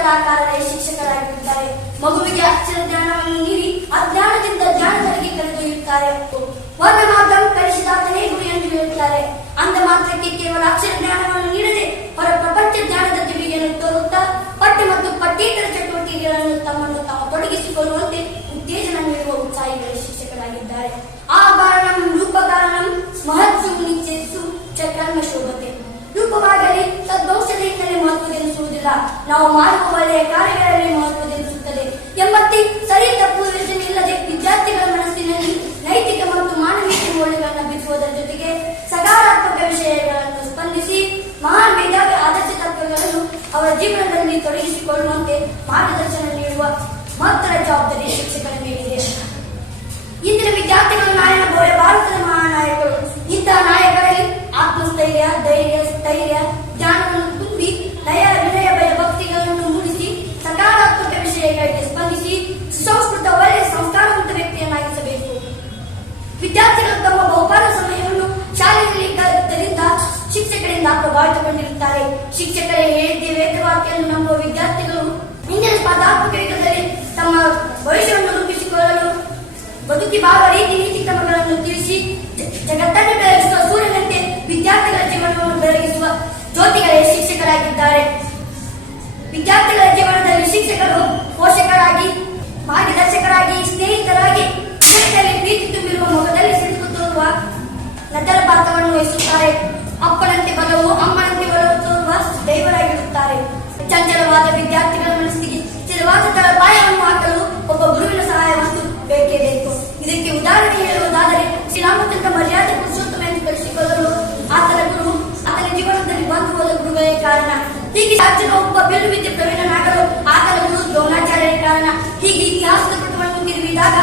ಶಿಕ್ಷಕರ ಶಿಕ್ಷಕರಾಗಿರುತ್ತಾರೆ ಮಗುವಿಗೆ ಅಕ್ಷರ ಜ್ಞಾನವನ್ನು ನೀಡಿ ಅಜ್ಞಾನದಿಂದ ಜ್ಞಾನದೊಳಗೆ ಕರೆದೊಯ್ಯುತ್ತಾರೆ ವರ್ಣಮಾತ್ರ ಕಲಿಸಿದಾತನೇ ಗುರಿ ಎಂದು ಹೇಳುತ್ತಾರೆ. ಅಂದ ಮಾತ್ರಕ್ಕೆ ಕೇವಲ ಅಕ್ಷರ ಜ್ಞಾನವನ್ನು ನೀಡದೆ, ಹೊರ ಪ್ರಪಂಚ ಜ್ಞಾನದ ತಿಳಿಯನ್ನು ತೋರುತ್ತಾ ಪಠ್ಯ ಮತ್ತು ಪಠ್ಯೇತರ ಚಟುವಟಿಕೆಗಳನ್ನು ತಮ್ಮನ್ನು ತಾವು ತೊಡಗಿಸಿಕೊಳ್ಳುವಂತೆ ಉತ್ತೇಜನ ನೀಡುವ ಉತ್ಸಾಹಿಗಳ ಶಿಕ್ಷಕರಾಗಿದ್ದಾರೆ. ಆ ಕಾರಣಂ ರೂಪಕಾರಣಂ ಮಹತ್ಸು ನಿಶ್ಚಯಿಸು ಚಕ್ರಮ ಶೋಭತೆ. ರೂಪವಾಗಲಿ ಸದ್ವಂಶದಿಂದಲೇ ನಾವು ಮಾಡುವ ಒಳ್ಳೆಯ ಕಾರ್ಯಗಳಲ್ಲಿ ಮಹತ್ವದೆನಿಸುತ್ತದೆ ಎಂಬತ್ತಿ ಸರಿ ತಪ್ಪು ಯೋಜನೆ ಇಲ್ಲದೆ ವಿದ್ಯಾರ್ಥಿಗಳ ಮನಸ್ಸಿನಲ್ಲಿ ನೈತಿಕ ಮತ್ತು ಮಾನವೀಯ ಮೌಲ್ಯಗಳನ್ನು ಬಿತ್ತುವುದರ ಜೊತೆಗೆ ಸಕಾರಾತ್ಮಕ ವಿಷಯಗಳನ್ನು ಸ್ಪಂದಿಸಿ ಮಹಾನ್ ಮೇಧಾವಿ ಆದರ್ಶ ತತ್ವಗಳನ್ನು ಅವರ ಜೀವನದಲ್ಲಿ ತೊಡಗಿಸಿಕೊಳ್ಳುವಂತೆ ಮಾರ್ಗದರ್ಶನ ನೀಡುವ ಮಹತ್ತರ ಜವಾಬ್ದಾರಿ ಶಿಕ್ಷಕರ ಮೇಲಿದೆ. ಇಂದಿನ ವಿದ್ಯಾರ್ಥಿಗಳು ನಾಯಕ ಭವ್ಯ ಭಾರತದ ಮಹಾನಾಯಕರು. ಇಂತಹ ನಾಯಕರಲ್ಲಿ ಆತ್ಮಸ್ಥೈರ್ಯ, ಧೈರ್ಯ, ಸ್ಥೈರ್ಯ ಜ್ಞಾನವನ್ನು ವಿಷಯಗಳಿಗೆ ಸ್ಪಂದಿಸಿ ಸುಸಂಸ್ಕೃತ ಒಳ್ಳೆಯ ಸಂಸ್ಕಾರವಂತ ವ್ಯಕ್ತಿಯನ್ನಾಗಿಸಬೇಕು ವಿದ್ಯಾರ್ಥಿಗಳು ತಮ್ಮ ಬಹುಪಾಲು ಸಮಯವನ್ನು ಶಾಲೆಯಲ್ಲಿ ಕಲಿತರಿಂದ ಶಿಕ್ಷಕರಿಂದ ಪ್ರಭಾವಿತಗೊಂಡಿರುತ್ತಾರೆ ಶಿಕ್ಷಕರೇ ಹೇಳಿದ್ದೇ ವೇದವಾಕ್ಯವನ್ನು ನಂಬುವ ವಿದ್ಯಾರ್ಥಿಗಳು ಇಂದಿನ ಸ್ಪರ್ಧಾತ್ಮಕ ಯುಗದಲ್ಲಿ ತಮ್ಮ ಭವಿಷ್ಯವನ್ನು ರೂಪಿಸಿಕೊಳ್ಳಲು ಬದುಕಿ ಬಾಳುವ ರೀತಿ ನೀತಿ ಕ್ರಮಗಳನ್ನು ತಿಳಿಸಿ ಜಗತ್ತನ್ನು ಬೆಳಗಿಸುವ ಸೂರ್ಯನಂತೆ ನಟರ ಪಾತ್ರವನ್ನು ವಹಿಸುತ್ತಾರೆ ಅಪ್ಪನಂತೆ ಬಲವು, ಅಮ್ಮನಂತೆ ಬಲವು ತೋರುವ ದೈವರಾಗಿರುತ್ತಾರೆ. ಚಂಚಲವಾದ ವಿದ್ಯಾರ್ಥಿಗಳ ಮನಸ್ಸಿಗೆ ಸ್ಥಿರವಾದ ತಳಪಾಯವನ್ನು ಹಾಕಲು ಒಬ್ಬ ಗುರುವಿನ ಸಹಾಯ ಮತ್ತು ಬೇಕೇ ಬೇಕು. ಇದಕ್ಕೆ ಉದಾಹರಣೆ ಹೇಳುವುದಾದರೆ ಶ್ರೀರಾಮಚಂದ್ರ ಮರ್ಯಾದೆ ಪುರುಷೋತ್ತಮ ಎಂದು ಕರೆಸಿಕೊಳ್ಳಲು ಆತನ ಗುರು ಆತನ ಜೀವನದಲ್ಲಿ ಬಂದು ಹೋದ ಗುರುಗಳೇ ಕಾರಣ. ಹೀಗೆ ರಾಜ್ಯದ ಒಬ್ಬ ಬಿಲ್ಲು ವಿದ್ಯೆ ಪ್ರವೀಣನಾಗಲು ಆತನ ಗುರು ದ್ರೋಣಾಚಾರ್ಯರೇ ಕಾರಣ. ಹೀಗೆ ಇತಿಹಾಸದ ಪುಟವನ್ನು ತಿರುವಿದಾಗ